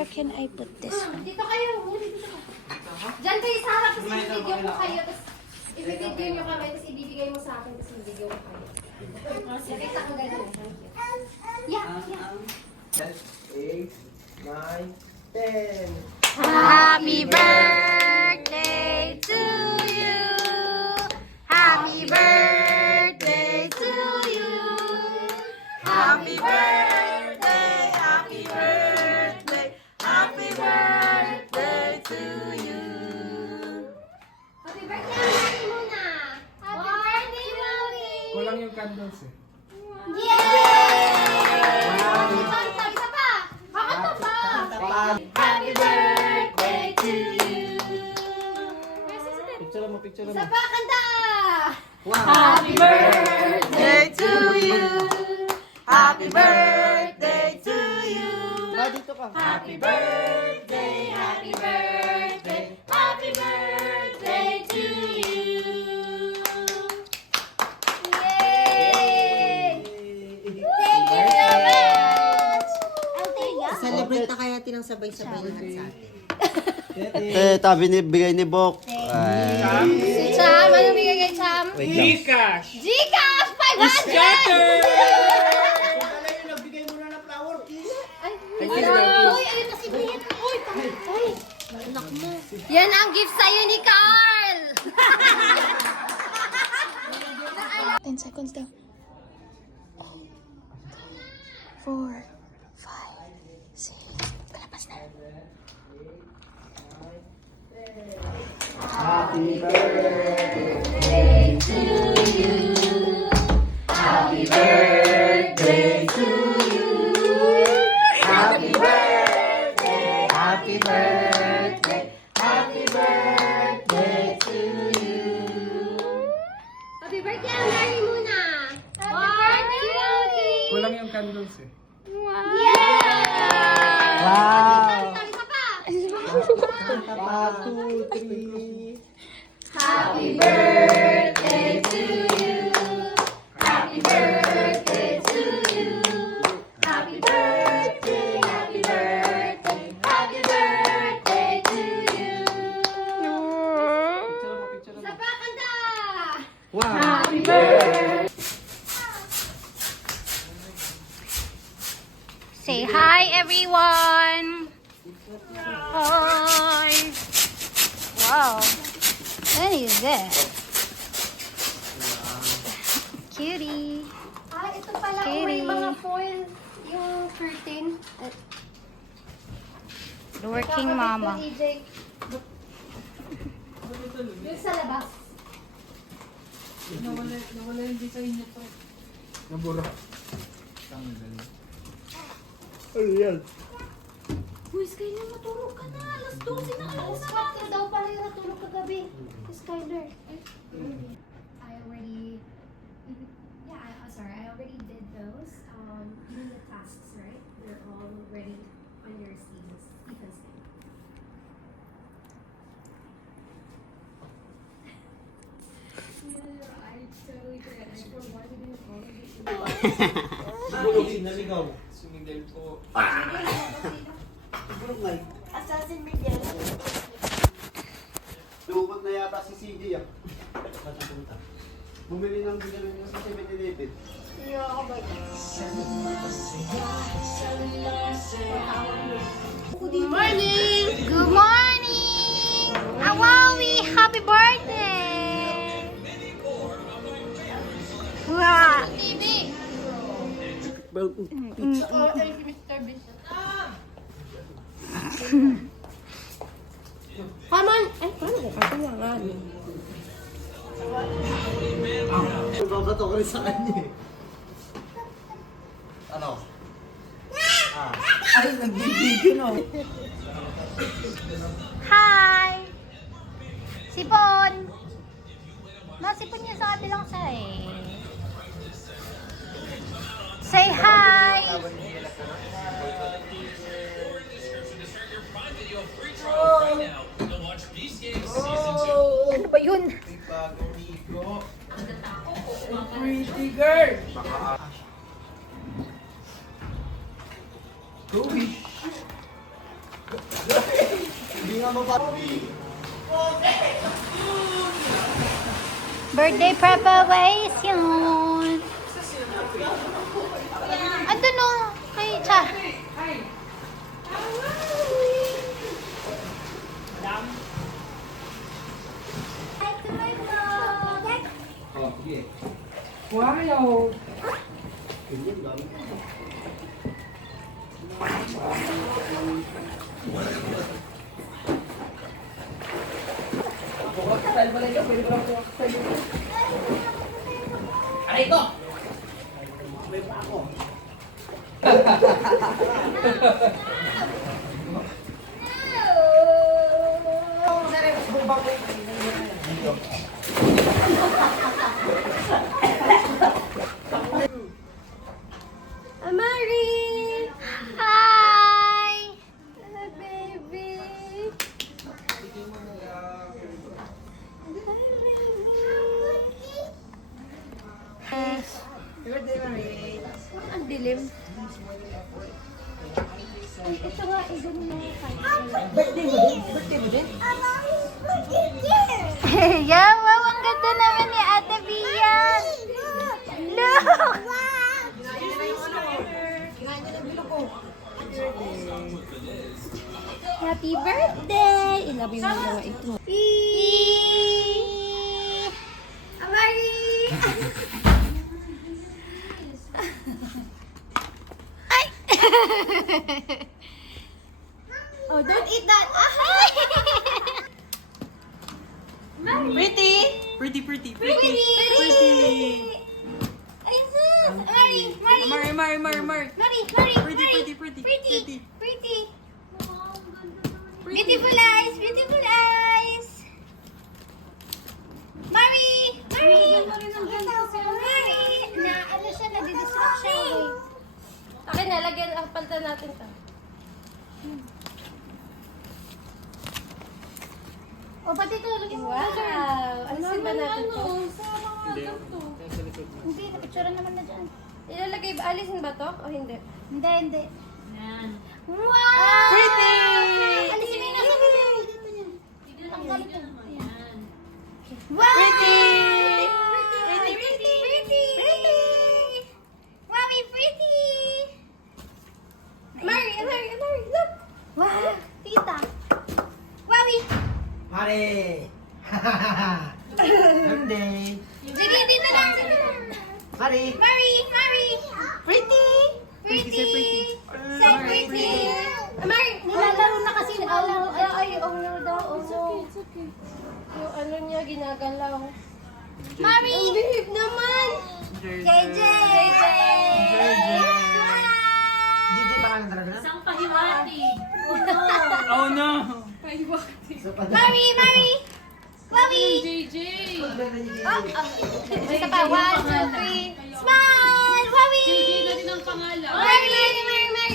where can I put this one? Dito kayo. Dito ka. Diyan kayo sa harap, tapos ibibideo mo kayo, tapos ibibideo nyo kami, tapos ibibigay mo sa akin, tapos ibibideo mo kayo. Nakita ko ganun. Yeah. 8, 9, 10. Happy birthday to you. Happy birthday to you. Happy birthday, happy birthday, happy birthday to you. Happy birthday, Mami muna! Happy birthday, Mami! Kulang yung candles eh. Yay! Isa pa! Kakanta pa! Happy birthday to you. Picture Isa pa, kanta! Happy birthday to you. Happy birthday to you. Dito ka. Happy birthday, happy birthday, happy birthday to you. Yay! Thank you so much! Althea? Celebrate na kaya tinang sabay-sabay lahat sa atin. Tabi ni bigay ni Bok. Si Cham, ano bigay kay Cham? Gcash! Gcash! 500! Nagbigay mo na ng flower. Ay, uy, ayun na si Brian. Uy, anak mo. Yan ang gift sa'yo ni Carl! 10 seconds daw. 4, 5, 6. Kalapas na. Happy birthday to you. Happy birthday to you. Happy birthday, happy birthday, happy birthday to you. Happy birthday, ang Larry muna! Happy birthday, Kulang yung candles eh. Yeah! Wow! Isa pa! 1, 2, 3. Happy birthday to you. Happy birthday to you. Happy birthday, happy birthday, happy birthday to you. Isa pa, kanta! Wow! Happy birthday! Say hi, everyone. Hi. Wow. What is this? Cutie. Ah, ito pala, oh, may mga foil, yung curtain. The working mama. EJ. Yung sa labas. Nabura. Ano yan? Uy, Skyler, matulog ka na. Alas 12 na. Alas 4 daw pala yung natulog kagabi. Skyler. I already... Yeah, sorry. I already did those. Even the tasks, right? They're all ready on your Stephen's thing. I totally forgot. I forgot to do all of it. Bulogin, naligaw. Sumindel po. Assassin Miguel. Lumot na yata si CJ ah. Bumili ng bigalan niya sa 7-Eleven. Good morning! Good morning! Awawi! Happy birthday! Wow! TV! Come on! Ay, paano ko katuwangan? Babato ko rin sa kanya eh. Ano? Ay, nagbibigyo no. Hi! Sipon! Nasipon niya sa kabilang side. Say hi! Ano ba yun? Pretty girl! Baka Go wish! nga mo pa. Birthday preparation. Andun o. Kay Cha. Oh, sige. Wow! Ako ka style balik ka, pwede ko lang kuha sa iyo. Aray ko! May pa ako. Amari! Hi! Hello, baby! Ang dilim. Ay, ito nga, ganun na yung Birthday mo din? Birthday mo din? Yeah, wow, ang ganda naman ni Ate Bian. Look! Happy birthday! I love you mga ito. Amari! Ay! Oh, don't eat that! Pretty! Pretty, pretty, Pretty! Ayun na! Amari! Mari! Mari. Mari! Mari! Pretty. Pretty! Beautiful eyes! Beautiful eyes! Mari! Mari! Mari! Na ano siya, nadidistract siya eh. Akin na, lagyan ang palta natin to. O, pati ito, lagyan mo. Wow! Alisin ba natin to? Hindi, napicturean naman na dyan. Ilalagay ba? Alisin ba to? O hindi? Hindi, hindi. Wow! Pretty! Alisin mo yung nasa bibig. Ang galit yun. Wow! Pretty! Pretty! Mommy, pretty! Mari, look! Wow, tita. Mommy! Mare! Birthday! Sige, dito lang! Mare! Mari! Pretty! Pretty! Say pretty. Say pretty! Mari! Nilalaro na kasi, nilalaro. Ay, owner daw. It's okay. Yung ano niya, ginagalaw. Mari! Ang bihib naman! JJ! Gigi pa ka ng talaga na? Oh no! Isa pa Mari! Mami! Isa pa, 1, 2, 3. Smile! Mami! Mari!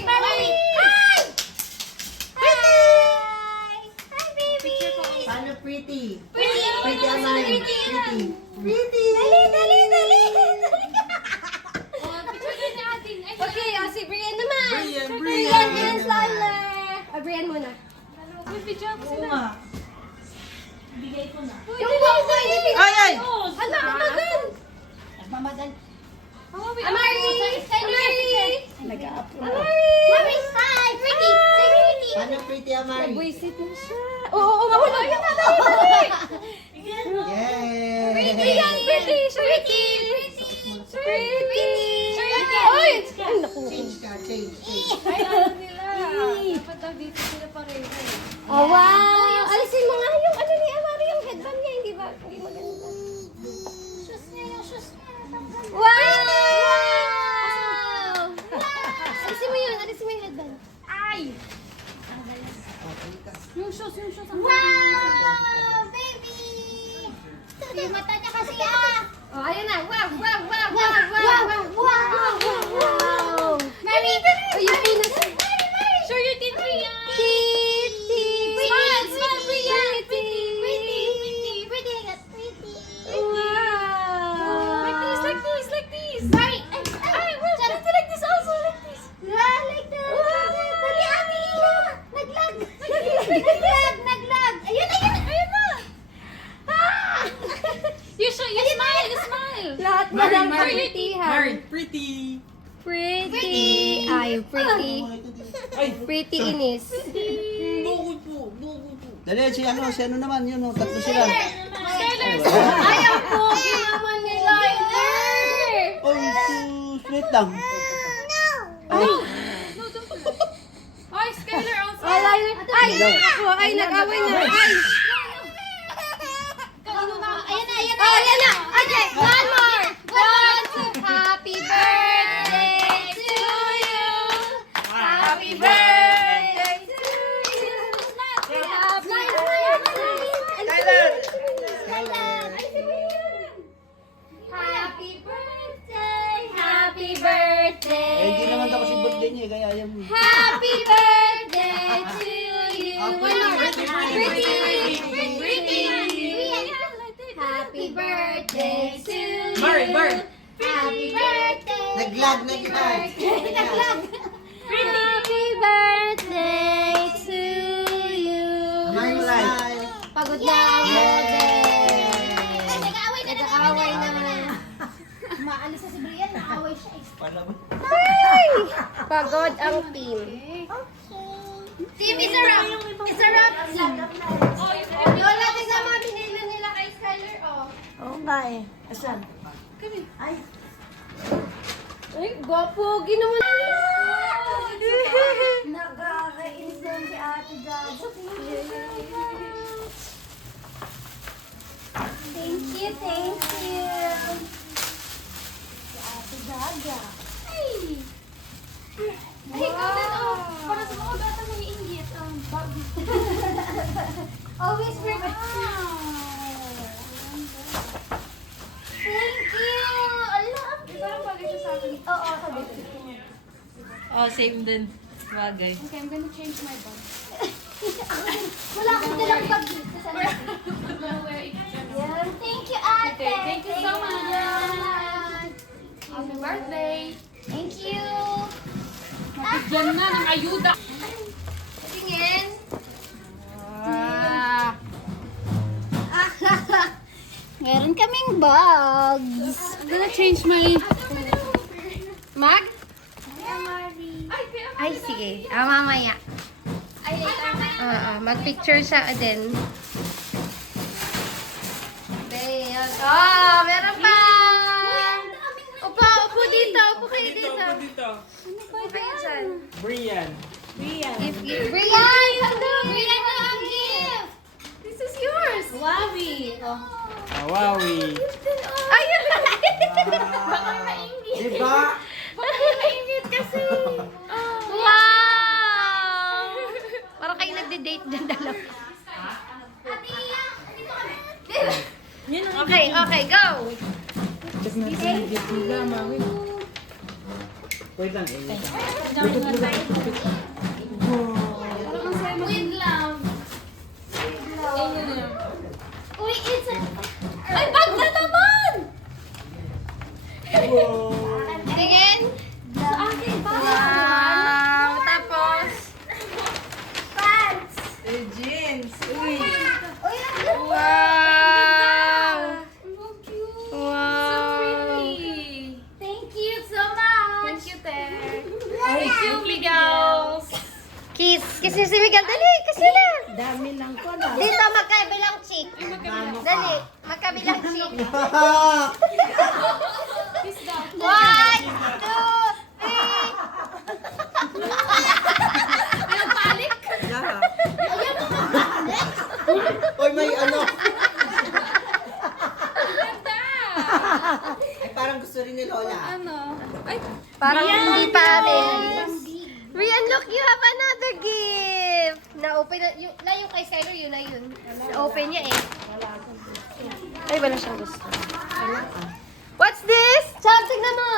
Mari! Hi! Hi! Hi, baby! Paano pretty? Pretty! Pretty ang mami. Pretty. Pretty! Dali! Okay, si Brian naman! Brian and Sliler! Brian muna. Yung boy! Ay! Hala, magal! Nagmamadal. Amari! Nag-a-up. Mami! Hi! Pretty! Say pretty! Paano pretty ang mami? Nagwisit na siya. Oo, mahulog yung Yay! Pretty! Pretty! Oy! Ay, naku. Change ka, change. Ay, alam nila. Dapat daw dito sila pareho. Oh, wow! Alisin mo nga yung ano ni Amari, yung headband niya, hindi ba? Hindi maganda. Shoes niya. Wow! Alisin mo yun, headband. Ay! Yung shoes. Wow! Baby! Yung mata niya kasi Oh, ayun na. Wow! Mami! Oh, yung penis. Show your teeth, Brian! Kitty! Smile, Brian! Pretty! Pretty! Wow! Like this! Mari! Ay, like this also, like this! Like that! Dali, Ami! Naglag! Pretty. Ay, pretty. Pretty inis. Dali, si ano naman, yun, tatlo sila. Ay, ang pogi naman ni Liler. Oh, sweet lang. Ay, Skylar also. Ay, Liler. Ay, ako. Ay, nag-away na. Ay. Ayan na. Oh, yan na. Okay, one more. One, two. Happy birthday to you. Happy birthday to you. Happy birthday. Happy birthday. Eh, hindi naman tapos yung birthday niya, kaya yan. Happy birthday to you. Happy birthday to you. Mari. Happy birthday. Naglag. Happy birthday to you. Mari, smile. Pagod na ang model. Nag-aaway na. Maalis na si Brian, naaway siya eh. Ay! Pagod ang team. Team, it's a wrap. It's a wrap. Lola, tingnan mo, binilo nila kay Skyler, oh. Oo nga eh. Asan? Ay. Ay, gwapo. Ginawa na. Nakakainis na si Ate Jaja. Thank you. Si Ate Jaja. Ay, ikaw din, oh. Para sa mga bata may inggit. Always remember. Thank you. Allah, Parang bagay siya sa akin. oo, sabi ko. Oh, same din. Bagay. Okay, I'm gonna change my bag. Wala akong dalang bag dito sa I'm gonna wear it. Yan. Thank you, Ate. Okay, thank you so much. much. Happy birthday. Thank you. Mapigyan na ng ayuda. Tingin. Meron kaming bags. I'm gonna change my... Mag? Ay, Ay, sige. Mamaya. Mag-picture siya din. Ayan. Oh, meron pa! Upo dito. Upo kayo dito. Upo kayo dyan. Brian. Gift. Brian! Brian, ang gift. this is yours. Wabi. Oh. Awawi. Ayun na! Diba? Mainit kasi. Wow! Parang kayo nagde-date dyan dalawa. Okay, go! Wait lang. With love. Uy, it's a... Ay, bag na naman! Tingin. Sa akin, Wow! Tapos, pants. Jeans. Uy, ang ganda. wow! So cute. Wow! So pretty. Thank you so much. Thank you, Te. Thank you, Miguels. Kiss niyo si Miguel. Dali, kiss nyo na. Dami lang ko na. Dito, magkabilang cheek. Dali, magkabilang cheek. Kiss daw. 1, 2, 3. Oy, may ano. Ganda. Ay, parang gusto rin ni Lola. Ano? Ay, Parang hindi pa rin. Rian, look, you have another gift. Na-open na yung kay Skyler, yun na yun. Na-open niya eh. Ay, wala siyang gusto. What's this? Chab, tignan mo.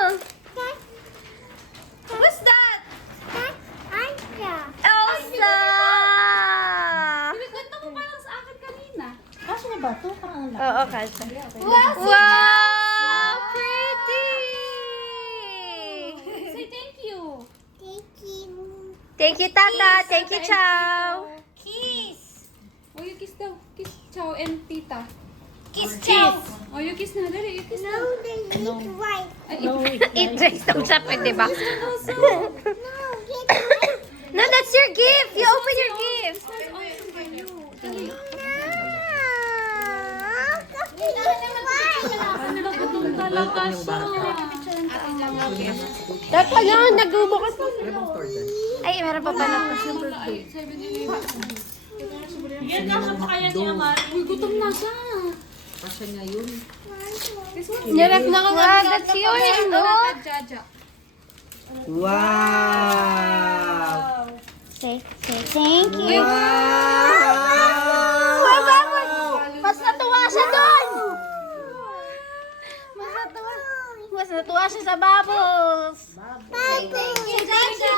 What's that? Elsa! pinagkanta mo parang sa akin kanina. Kasi na ba ito? Parang ang Oo, kasi. Wow! Pretty! Say thank you. Thank you, Tata. Thank you, Chow. Kiss. Oh, you kiss daw. Kiss Chow and Tita. Kiss chow. Oh, you kiss na. Dali, you kiss na. Eat rice daw siya, pwede ba? No, that's your gift. You open your gift. Talaga siya. Tata yan, nagbubukas pa. Ay, meron pa pala. Yan kasha pa kaya niya, Mari. Uy, gutom na siya. Nirep na ka. Wow, that's yours, no? Jaja. Wow! Say thank you. Wow! Mas natuwa siya doon. Mas natuwa siya sa bubbles. Thank you, Jaja.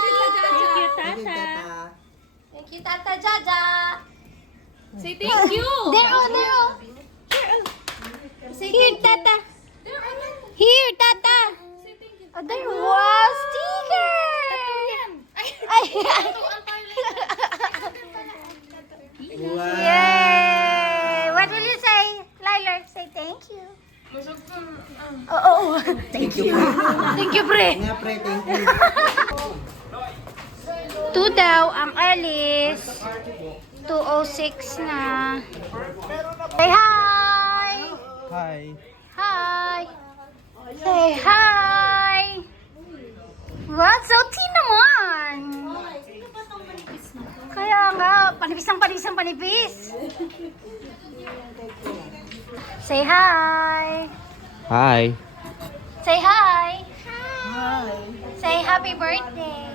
Thank you, Tata Jaja. Say thank you. Dero. Here, Tata. Here, Tata. Oh, there. Wow, sticker. Ay. Yay! What will you say, Liler? Say thank you. Oh. Thank you. Thank you, pre. Nga pre, thank you. 2 daw ang Alice. 2:06 na. Say hi! Hi. Hi! Say hi! What? So tea naman! Kaya nga, panipis. Say hi! Hi. Say hi! Say happy birthday!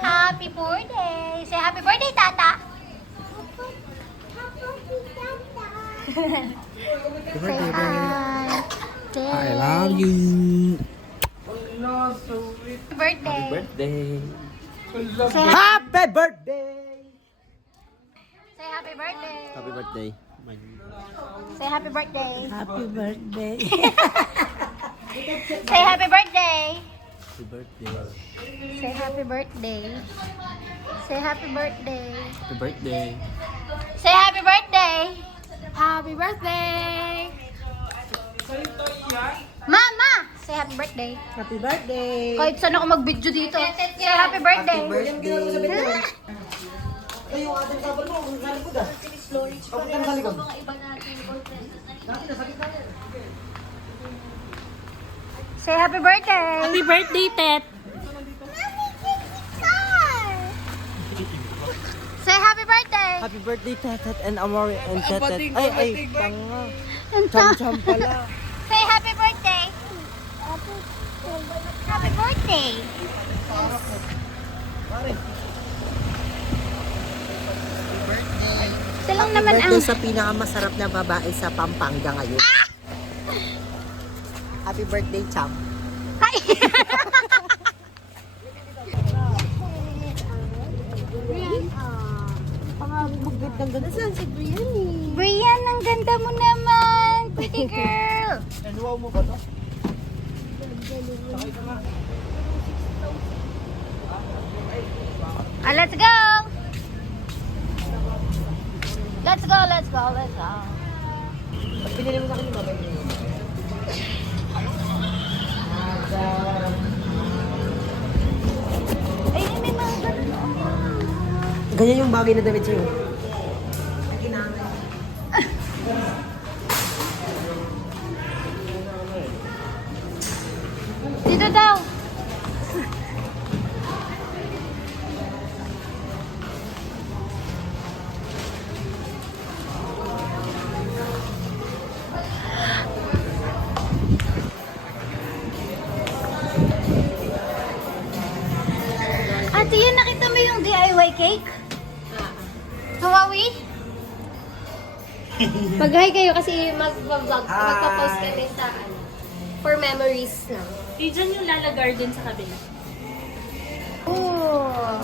Happy birthday! Say happy birthday, Tata! Say hi! I love you. Birthday! Birthday. Say Happy birthday. Say happy birthday! Happy birthday. Say happy birthday! Happy birthday. Say happy birthday! Happy birthday. Say happy birthday! Say happy birthday! Happy birthday. Say happy birthday! Happy birthday! Mama! Say happy birthday! Happy birthday. Kahit saan ako mag-video dito. Say happy birthday! Ay, yung ating kapal mo, kung sa likod ah. Papunta na sa likod. Say happy birthday! Happy birthday, Tet. Say happy birthday! Happy birthday, Tetet and Amori and Tetet. Ay, tanga. Ito. Cham-cham pala. Say happy birthday! Happy birthday! Ito lang naman ang... Birthday sa pinakamasarap na babae sa Pampanga ngayon. Happy birthday, Cham. Ay! Ganda saan si Brianny? Brian, ang ganda mo naman! Pretty girl! Naluwaw mo ba to? Let's go! Let's go! Pinili mo sa akin yung babae niya. Ay, may mga ganun. Ganyan yung bagay na damit sa'yo. Dito daw! Ate, yan nakita mo yung DIY cake? Hawawi? Mag-hi kayo kasi mag-vlog. Magpa-post kami sa ano. For memories lang. Diyan yung Lala Garden sa kabila. Oh.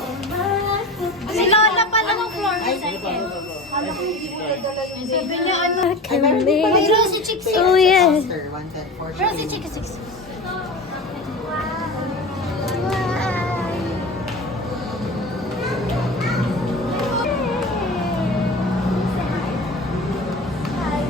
Si Lola pala ng floor. Sabi niya ano? Rosy Chicks. Oh, yes. Rosy Chicks. Hi,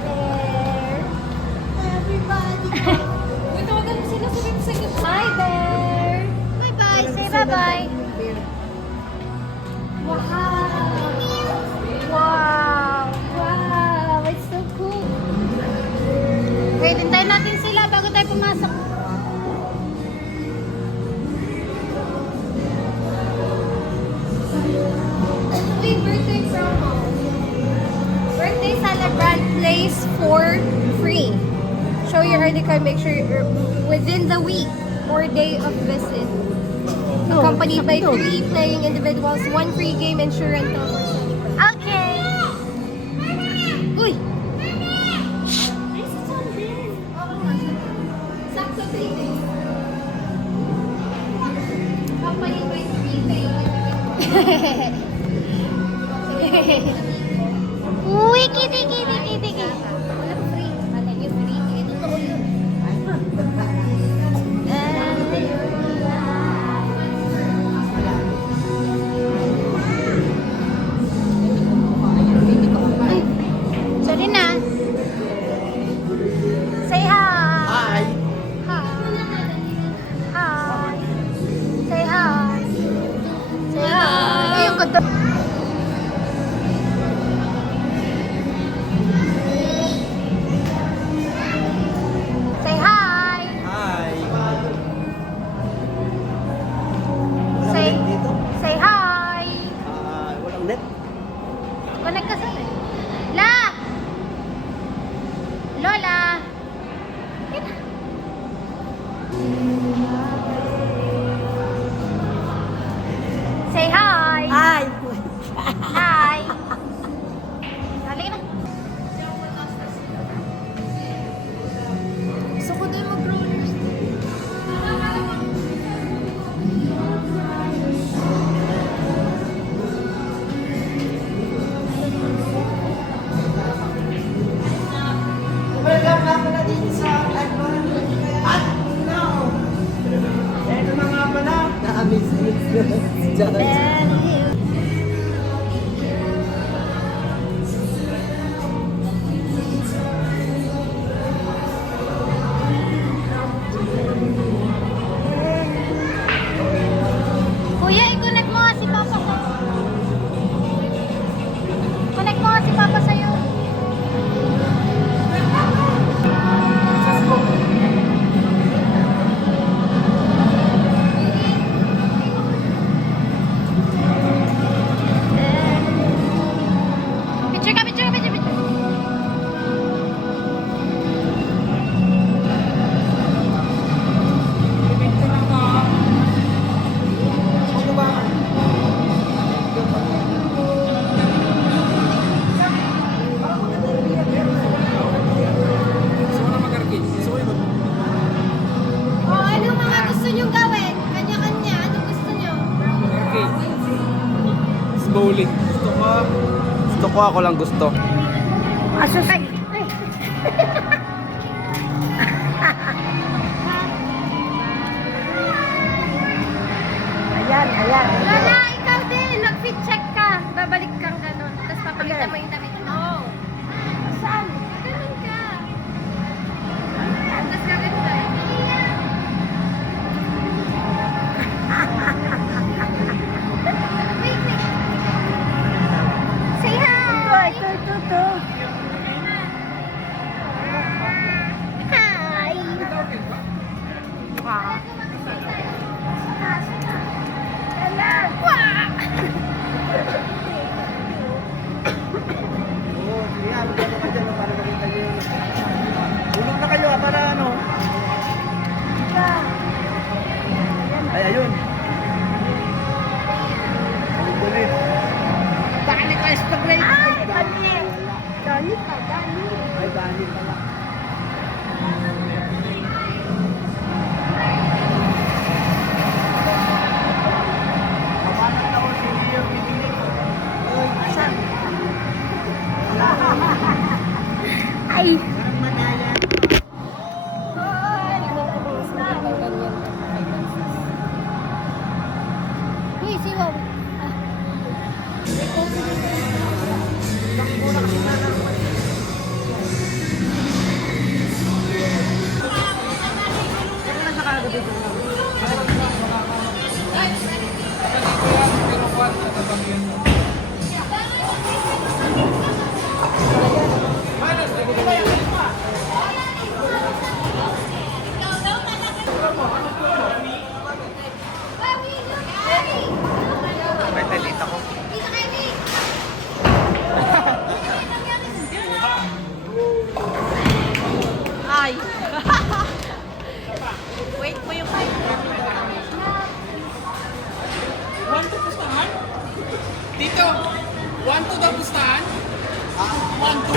birthday promo. Birthday celebrant plays for free. Show your early card, make sure you're within the week or day of visit. Accompanied by 3 playing individuals, 1 free game, and sure rental for celebrant. Okay. Uy! Ay, si Sunbeam. Sakto 3 days. Accompanied by 3 playing individuals. Wiki, tiki, tiki, tiki. Walang free. Kala niyo free. Hindi totoo yun. Sorry na. Say hi. Hi. Hi. Say hi. Say hi. Ayun ko to. Say hi. Hi. Say, Dito. say hi. Walang net. Connect ka sa akin. La! Lola! Say hi! Hi. Hi! Halika na. Gusto ko din mag-rollers. Welcome na pala dito sa Advan. At now. Ito na nga pala. Na-amaze si John. Kuya, i-connect mo nga si Papa ko. Connect mo nga si Papa sa'yo. Picture ka, picture ka, picture, picture. O, ano mga gusto nyong gawin? Kanya-kanya. Ano gusto nyo? Okay. Bowling. Gusto ko, ako lang gusto. Asusay. Ayan, ayan. Lola, ikaw din. Mag-fit check ka. Babalik kang ganun. Tapos papakita mo yung damit mo. Saan? Ganun ka. Tapos gagawin ka. Wait, wait. Say hi. Hi. Oo, sige nga. Magkano ka dyan para makita nyo yun. Tulog na kayo para ano. Ay, ayun. Ang kulit. Dani ka Instagram. Ay, Dani. Dani pa, Dani. Ay, Dani pala. Kawanan ako si Leo Pinili. Uy, asan? Ay. Parang madaya. Uy, siwaw. Dito, 1 to daw pustahan? 1 to?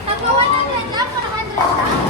Tatlo 100 lang, 400 lang.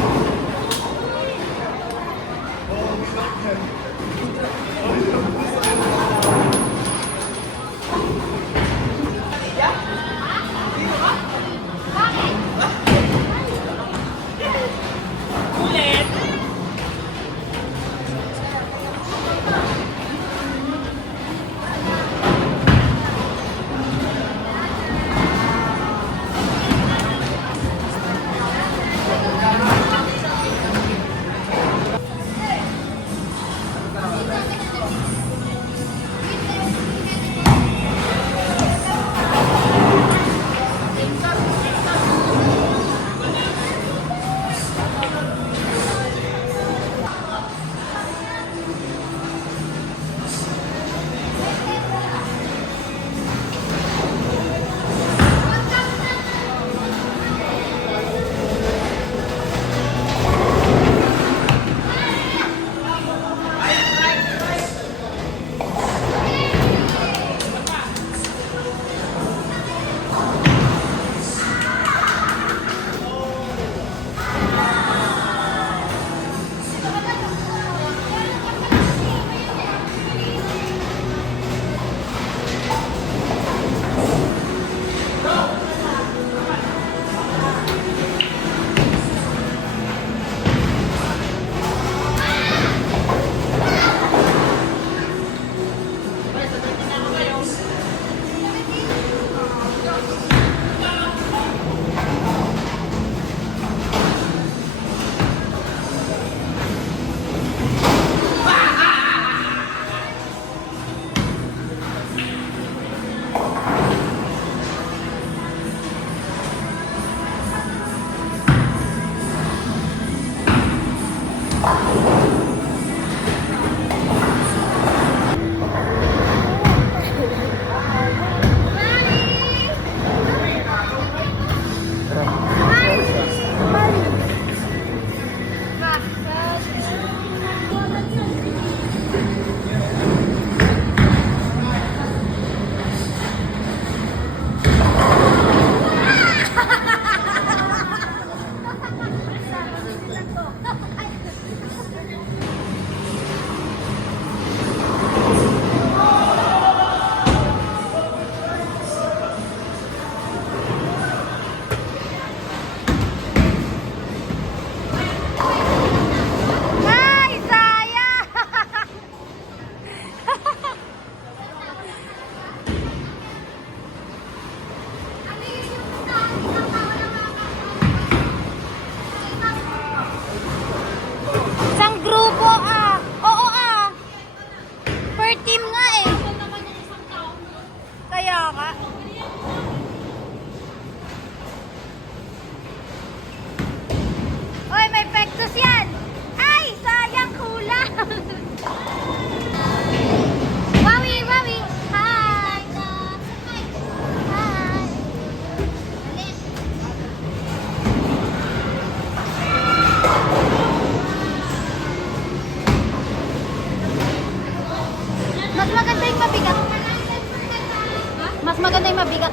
maganda yung mabigat.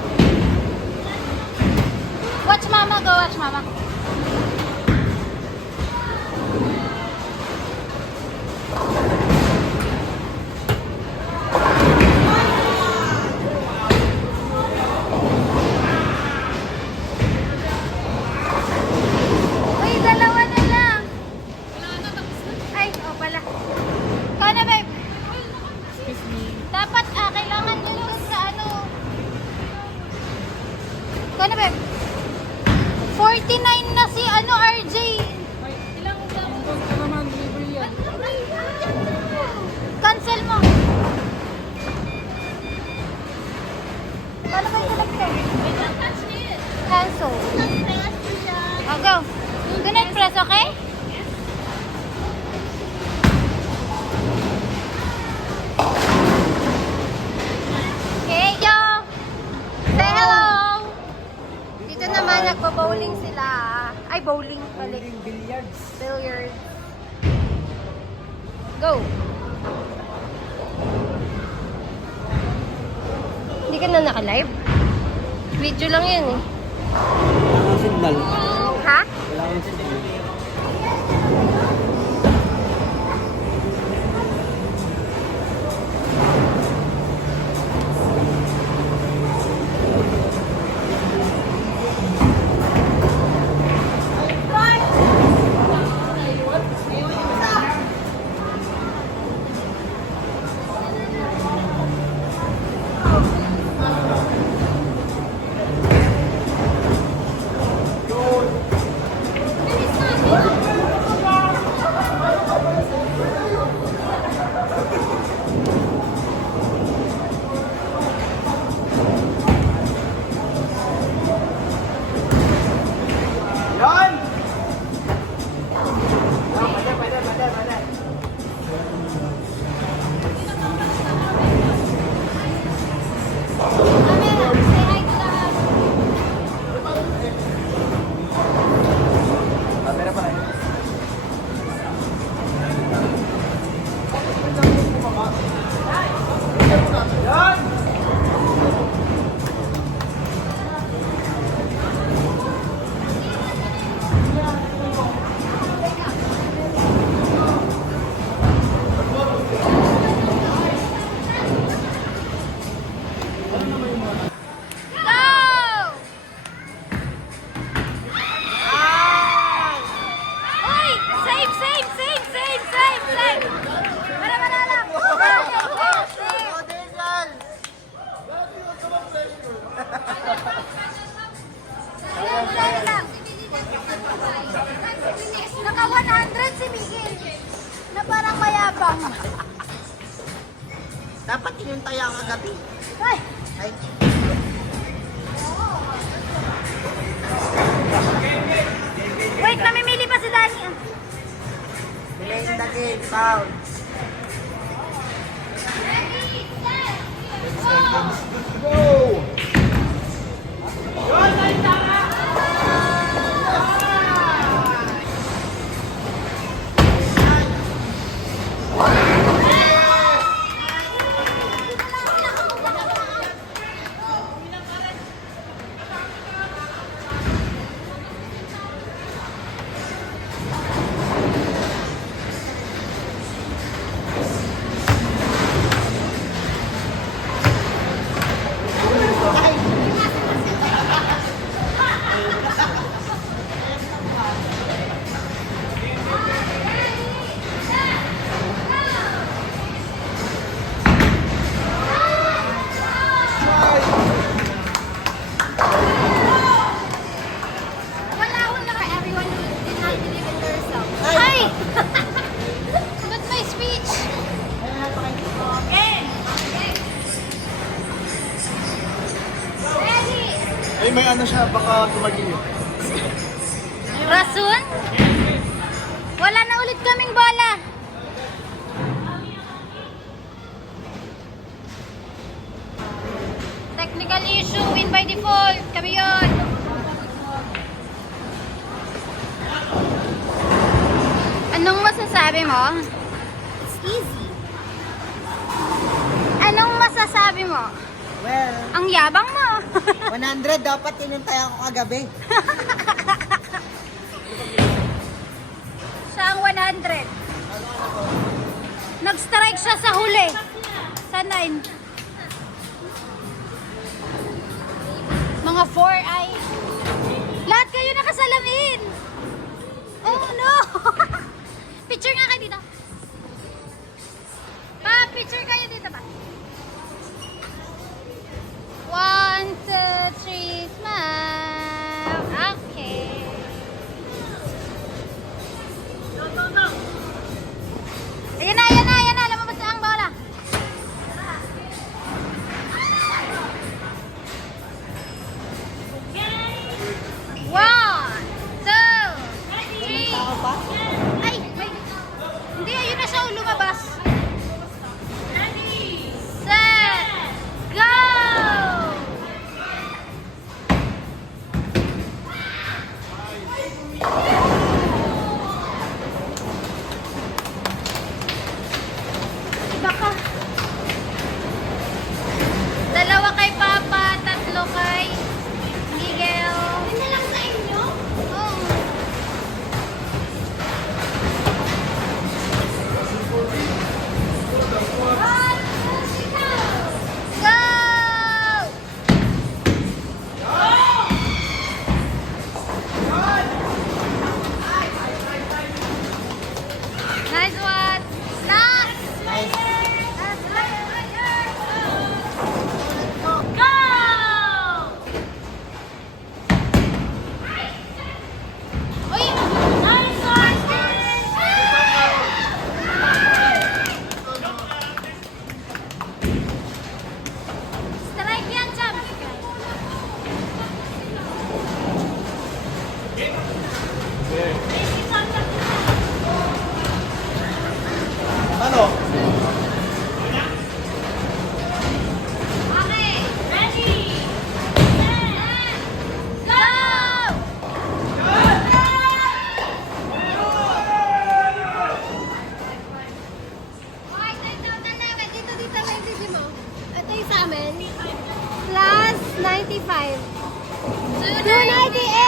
Watch mama, go watch mama. Uy, dalawa na lang. Ay, oh pala. Ikaw na, babe. Dapat, kailangan nyo lang sa ano. Ikaw na, babe. 49 na si ano, RJ. Cancel mo. Paano ba yung selected? Cancel. Oh, go. Do not press, okay? Okay, yo. Say hello. Dito naman nagpa-bowling sila. Ay, bowling. Balik. Billiards. Billiards. Go! Hindi ka na naka-live? Video lang yan eh. Wala kang signal. Ha? Wala kang signal. Yan! Pwede. Yan! Go! Uy! Save! Wala. Naka 100 si Miguel. Na parang mayabang. Dapat inuntay ang kagabi. Ay! Ay, Wait, namimili pa si Dani. delay in the game, foul. Go! Wala for everyone who did not believe in themselves. Ay! But my speech. Ready? Ay, may ano siya, baka tumagin yun. Rason? Wala na ulit kaming bola. Technical issue, win by default. Kami yun. Anong masasabi mo? It's easy. Anong masasabi mo? Well, Ang yabang mo. 100 dapat inuntay ako kagabi. Siya ang 100. Nag-strike siya sa huli. Sa 9. Mga 4 ay... Lahat kayo nakasalamin. Oh no! Picture nga kayo dito. Picture kayo dito ba? 1, 2, 3, smile. Okay. Ayan na. Lumabas na ang bola. Ano? Okay, ready? Set, go! Okay, time total namin. Dito na yung video mo. Ito yung sa amin. Plus 95. 298!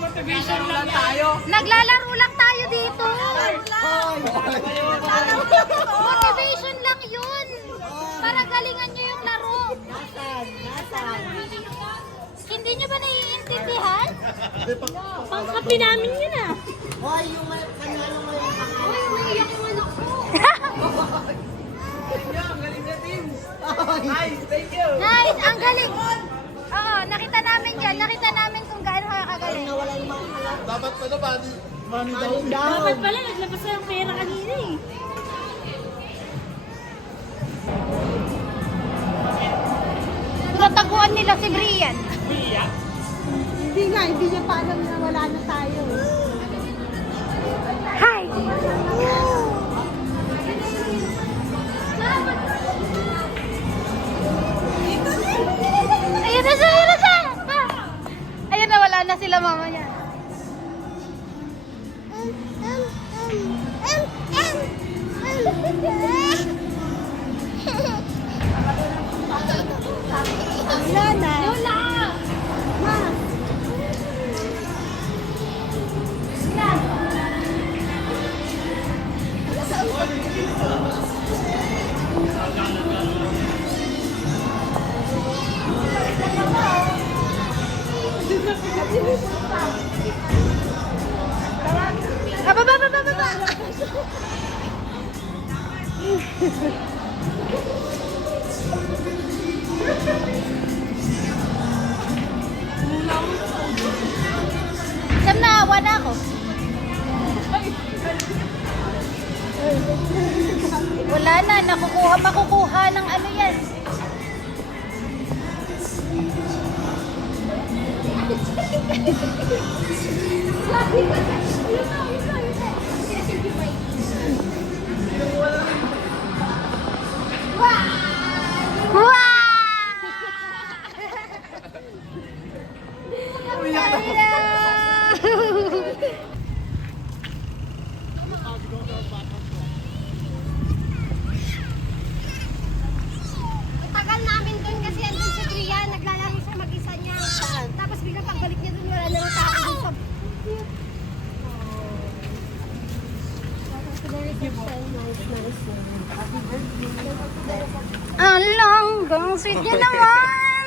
Motivation lang tayo. Naglalaro lang tayo dito. Motivation lang yun. Para galingan nyo yung laro. Hindi nyo ba naiintindihan? Pangkapi namin yun ah. Hoy, yung kanalo mo yung Uy, umiiyak yung anak ko. Galing na team. Nice, thank you. Nice, ang galing. Oo, nakita namin yan. Nakita namin kung gaano ka kagaling. nawala yung mga alam. Dapat pa na money down. Dapat pala, naglabas na yung pera kanina eh. Nataguan nila si Brian. Hindi nga, hindi niya pa alam na wala na tayo. Hi! Ayun na siya! Ayun na siya! Ayun na, wala na sila mama niya. Lola! Lola! Baba! Sam, naawa na ako. Wala na, makukuha ng ano yan. Tagal namin dun kasi andun si Brian, naglalaro siya mag-isa niya. Tapos biglang pagbalik niya dun, wala na tao dun sa... Alang, gang sweet niya naman!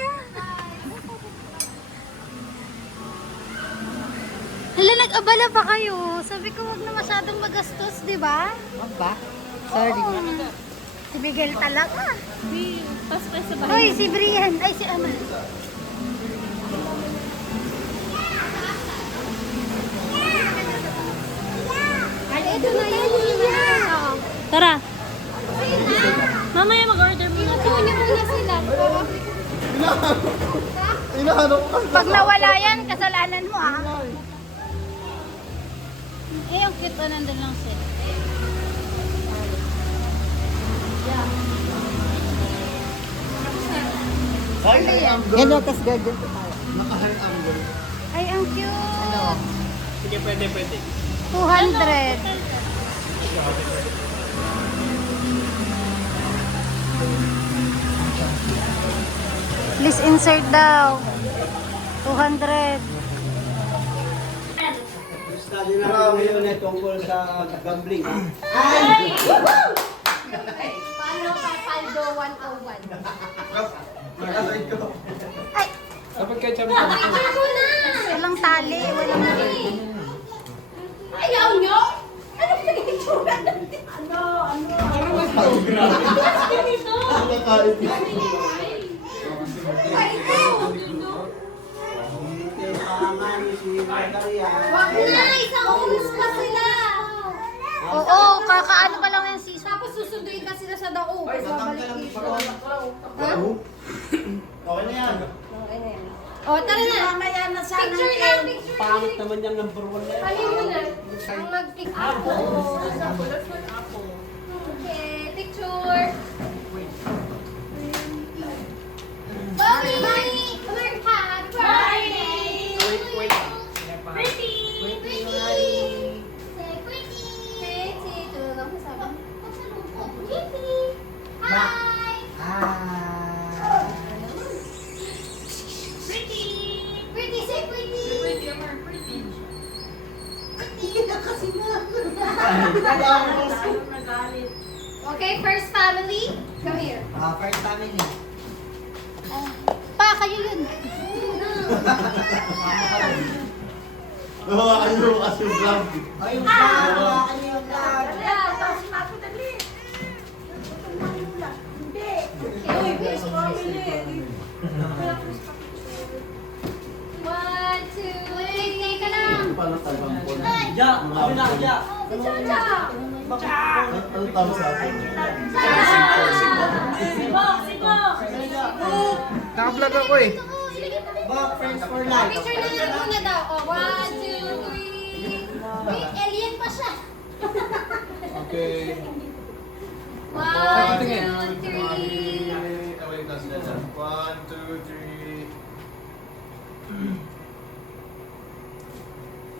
Hala, nag-abala pa kayo. Sabi ko, wag na masyadong magastos, di ba? Ba? Sorry. Si Miguel talaga. Pasok sa Hoy, bahay. si Brian. Ay, si Amal. Ay, ito na yan. Tara. Mamaya mag-order muna. Kunin mo na sila. Inahanap ka. Pag nawala yan, kasalanan mo ah. Eh, yung cute na nandun lang sila. High angle. Yan o, tas ganyan pa tayo. Naka-high angle. Ay, ang cute. Sige, pwede. 200. Please insert daw. 200. Study na kami ngayon eh, tungkol sa gambling. Paano pa Paldo 101? Ay! Dapat kay Chami. Walang tali, walang tali. Ayaw nyo? Ano pinag-itsura natin? Wag na, isang oras pa sila. Oo, kakaano pa lang yung season. Tapos Okay na yan. O, tara na. Mamaya na sana. Picture lang, picture lang. Pangit naman yung number 1 na yan. Kali mo na. Ang mag-picture. Okay, picture. Bobby! Come here, Pat. Birthday! Pretty! Pretty! Say pretty! Pretty! Tulog ako sa pasalubong. Pretty! Hi! Pretty! Pretty! Say pretty! Pretty! Okay, first family. Come here. First family. Pa, kayo yun. Hawakan nyo kasi yung vlog. Ayun pa, hawakan nyo yung vlog. One, two, three. Take ka lang. Paano talbang po? Ja, kami na, ja. Si Chacha. Ano tawag sa akin? Naka-vlog ako eh. Bak, friends for Oh, life. picture na lang muna daw. Oh, one, two, three. Wait, alien pa siya. Okay. One, Tingin. two, three. 1, 2, 3.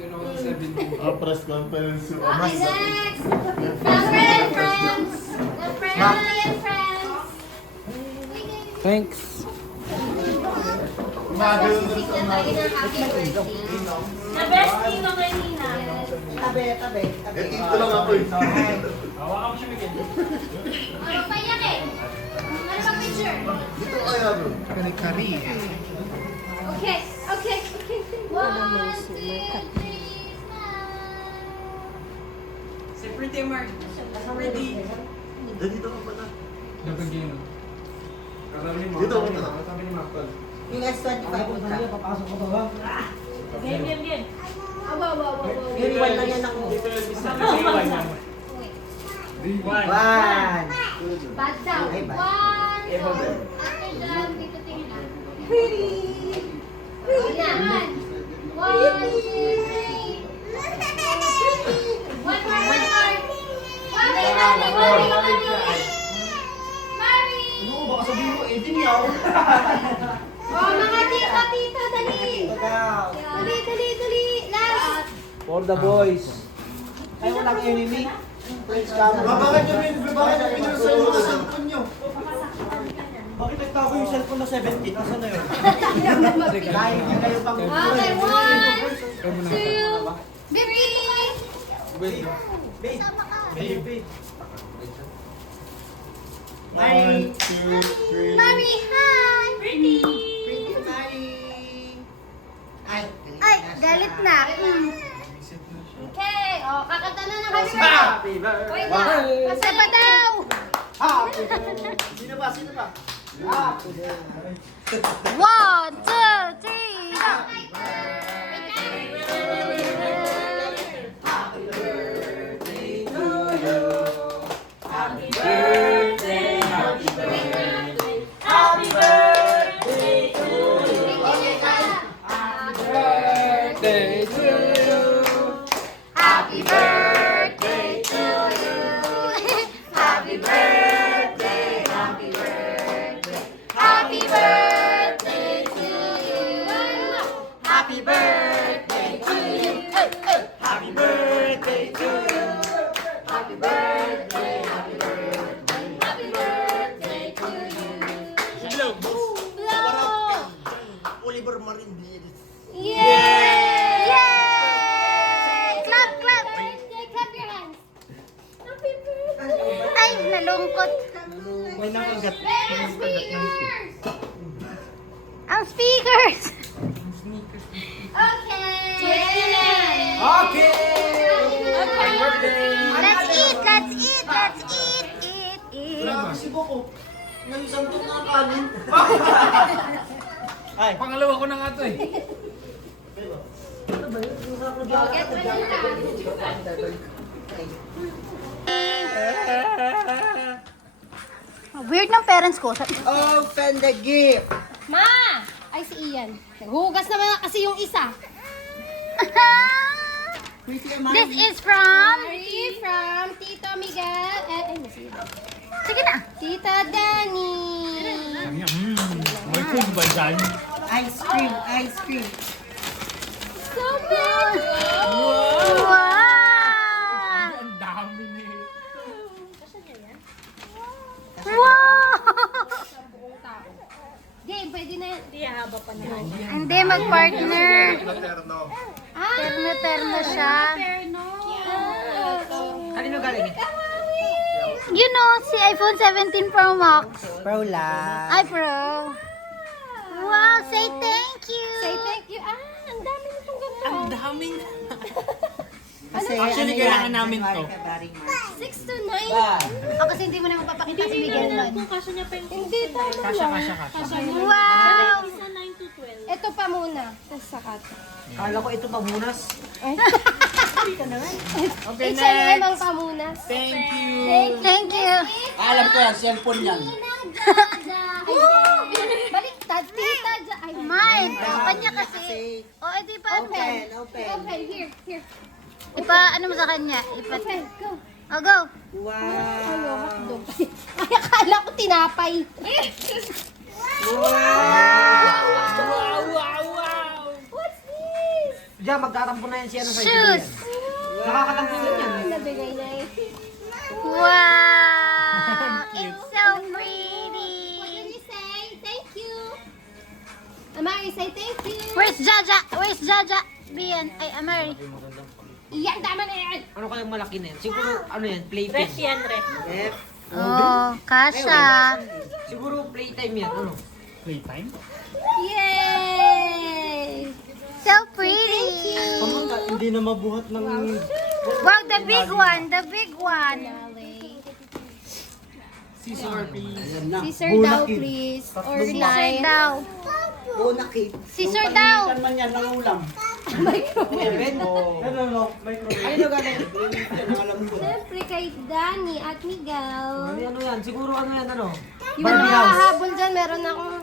Yun ako sa 17. Press conference. Okay, next. Family and friends. The family and friends. Thanks. Magsising na tayo ng happy birthday. Na best thing ng kanina. Tabi. Dito lang ako eh. Ano pa yan eh? Ano ba picture? Dito kaya bro. Kari-kari eh. Okay. One, two, three, smile. Si Pretty Mark. Pretty. Dito ka pala. Nagagino. Dito ka pala. Yung S25 ka. Game. Wow. Game 1 lang yan ako. Wait. 1. Bad daw. Ay, bad. One, two. Ate dyan, dito tingin na. Yan. One, two, three. One more. Mami. Baka sabihin mo, Edin yaw. Oh, mga tito, dali. Dali. Last. For the boys. Ay, walang enemy. Bakit nyo pinusay mo sa cellphone nyo? Bakit nagtago yung cellphone na 70? Nasaan na yun? Dahil nyo kayo pang Okay, one, two, three. Baby. One, two, three. Mami, hi. Pretty. Ay, galit na. Okay, oh, kakanta na ng happy birthday. Wait lang. Basta pa daw. Sino pa? One, two, three, go. Birthday to you. Happy birthday to you. Happy birthday. Happy birthday to you. Happy birthday to you. Happy birthday to you. Happy birthday. Happy birthday to you. Blow. Oliver Marin. Yay! Clap. Clap your hands. Happy birthday. Ay, nalungkot. May nakagat. Where are speakers? Ang speakers. Okay. Okay! Happy birthday. Let's eat. Grabe si Boko. Ngayon santok na kanin. Ay, Pangalawa ko na nga to eh. Get mo na lang. Weird ng parents ko. Open the gift. Ma! Ay, si Ian. Hugas naman kasi yung isa. This is from... Mary from Tito Miguel. Sige na. Tita Dani. May food ba dyan? Ice cream, ice cream. So big! Wow! Ang dami na eh. Wow! Game, pwede na yan. Hindi, mag-partner. Terno-terno siya. Kanino galing? You know, si iPhone 17 Pro Max. Pro lang. Ay, Pro. Wow, say thank you. Say thank you. Ah, ang dami nitong ganito. Ang daming. Kasi Actually, kailangan namin to. 6 to 9. O, kasi hindi mo na mapapakita si Miguel nun. Hindi, tama Kasha, lang. kasha, kasha. Wow! Ito pa muna. Tapos saka to. Kala ko ito pamunas. Okay, Isa na next. lamang pamunas. Thank you. Thank you. Alam ko yan, cellphone yan. Baliktad, tita. Ay, Mine. Kanya kasi. O, edi pa. Open, open. Okay, here. Ipa, ano mo sa kanya? Ipa. Okay, go. O, go. Wow. Hotdog. Ay, akala ko tinapay. What's this? Diyan, magtatampo na yan siya sa Shoes. Nakakatampo na yan. Nabigay na eh. Wow! It's so pretty. What did you say? Thank you. Amari, say thank you. Where's Jaja? Where's Jaja? Bian. Ay, Amari. Iyan, tama na yan. Ano kayang malaki na yan? Siguro, ano yan? Playpen. Ref yan, ref. Oh, kasha. Siguro playtime yan. Ano? Playtime? Yay! So pretty. Hindi na mabuhat ng... Wow, the big one. The big one. Scissor, please. Scissor daw, please. Or Scissor knife. daw. Una kid. Scissor daw. man yan ng ulam. Playpen? Ano, microwave. Ano galing? Siyempre kay Danny at Miguel. Ano yan? Siguro ano yan? Ano? Yung mga hahabol dyan, meron akong...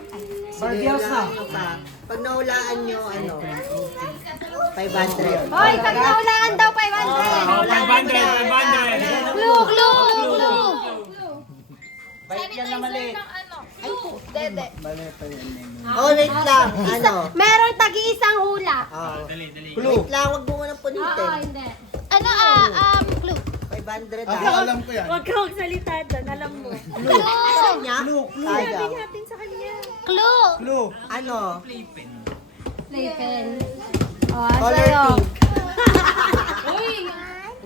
Barbie house na. Pag nahulaan nyo, ano, 500. Hoy, pag naulaan daw, 500. Oh, 500, 500. Clue, clue. Bait yan na mali. Dede. Oh, wait lang. Ano? Meron tagi-isang hula. Oh, Dali, dali. wait lang, wag mo munang Oo, punitin. hindi. Ano, clue. 500 Ako, ah. alam ko yan. Niya? Ayaw. Clue. Clue. Ano? Playpen.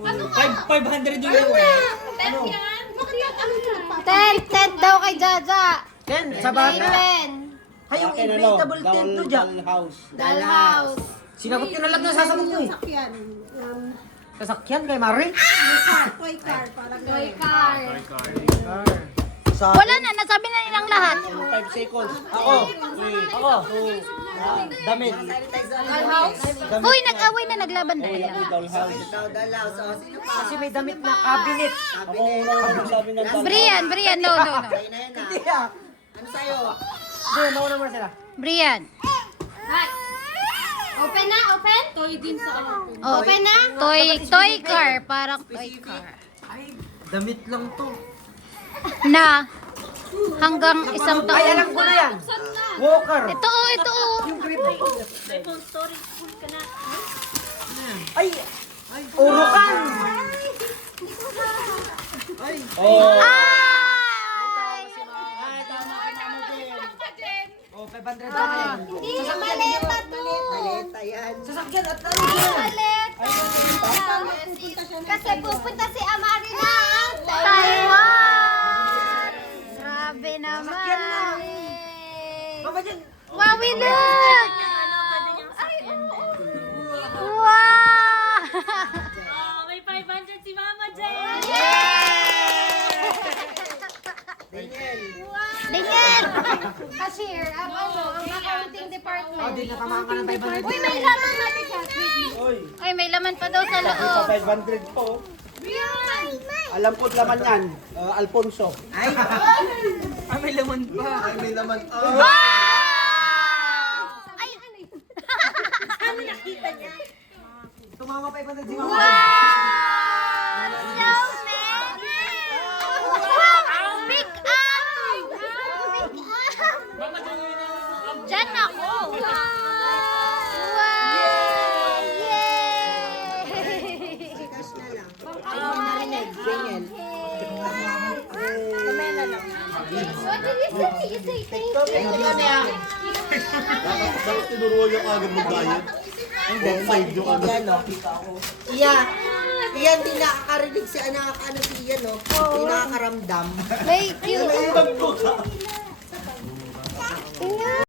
Color pink. 500 yung iwan. 10 daw kay Jaja. Ken, sa bata. Playpen. Ay, yung inflatable tent to dyan. Dollhouse. Sinagot ko na lang na sasagot ko eh. Sasakyan kay Mari? Toy car. Wala na, nasabi na nilang lahat. 5 seconds. Ako. Damit. Dollhouse. Uy, nag-away na, naglaban na. Dalaw. So, sino pa? Kasi may damit na cabinet. Brian, no. Ay na yan ah. Hindi ah. Ano sa'yo? Hindi, mauna mo sila. Brian. Hi. Open na, open? Toy din sa Oh, Open na? toy car. Parang toy car. Ay, damit lang to. Na hanggang isang Ay, alam taon. ko na yan. Walker. Ito. Yung grip. Ay, urukan. Oh. Ay! Oh, 500 na yan. Hindi, maleta to. Maleta yan. Sasakyan at ano yan? Maleta. Kasi pupunta si Amari na Taiwan! Grabe Sasakyan na. naman. Mama dyan. Wow, we look! Wow! May 500 si Mama Jen! Dingin! Cashier, ang accounting department. Oh, di natamaan ka ng 500. Uy, may laman natin ka. Ay, may laman pa daw sa loob. 500 po. Brian! Alam ko't laman yan. Alfonso. Ay, May laman pa. ay may laman. Ay, ano yun? Tumama pa iba na si Wow! So many! Wow! Pick up! Pick up! Diyan ako! Wow! Yay! Cash na lang. Ay, narinig. Ganyan. Mamaya na lang. What did you say? You say thank you. Bakit tinuruan niya kagad magbayad? Offside yung ano. Yan, no? Iya. Iya, hindi nakakarinig si anak, ano si Ian, no? Hindi nakakaramdam. May cute.